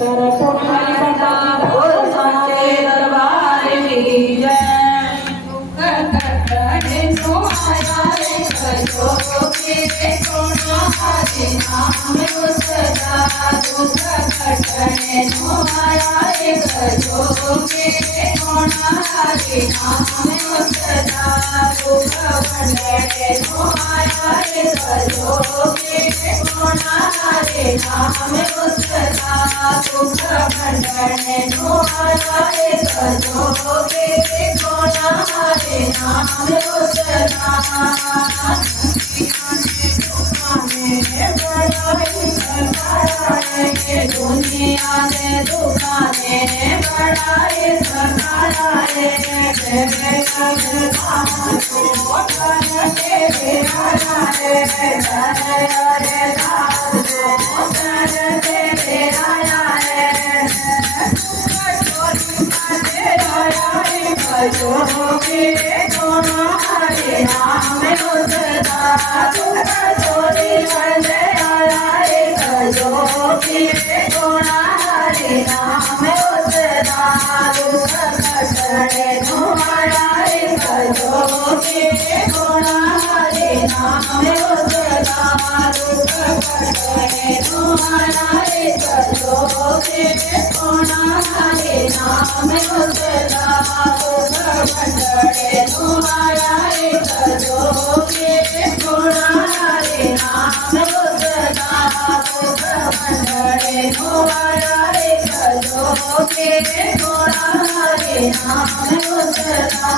बोल साचे दरबार की जय। कटणे नो आया रे करो के कोना हरि नाम सदा दुख कटणे नो आया रे करो के कोना हरि नाम सदा दुख कटणे नो आया रे करो के कोना हरि नाम सदा दुख कटणे नो आया रे करो के कोना हरि नाम सदा दुनिया ने दुकाने बढ़ाए सकाराए हरे नाम सदा दुख छोड़ी हरे हरे जो कोना हरे नाम सदा दुख कटणे तुम्हारा जो कोना हरे नाम सदा दुख कटणे तुम्हारा जो कोना हरे नाम सदा दुख कटणे तुम्हारा जो कोना हरे नाम सदा दुख कटणे तुम्हारा जो कोना हरे नाम सदा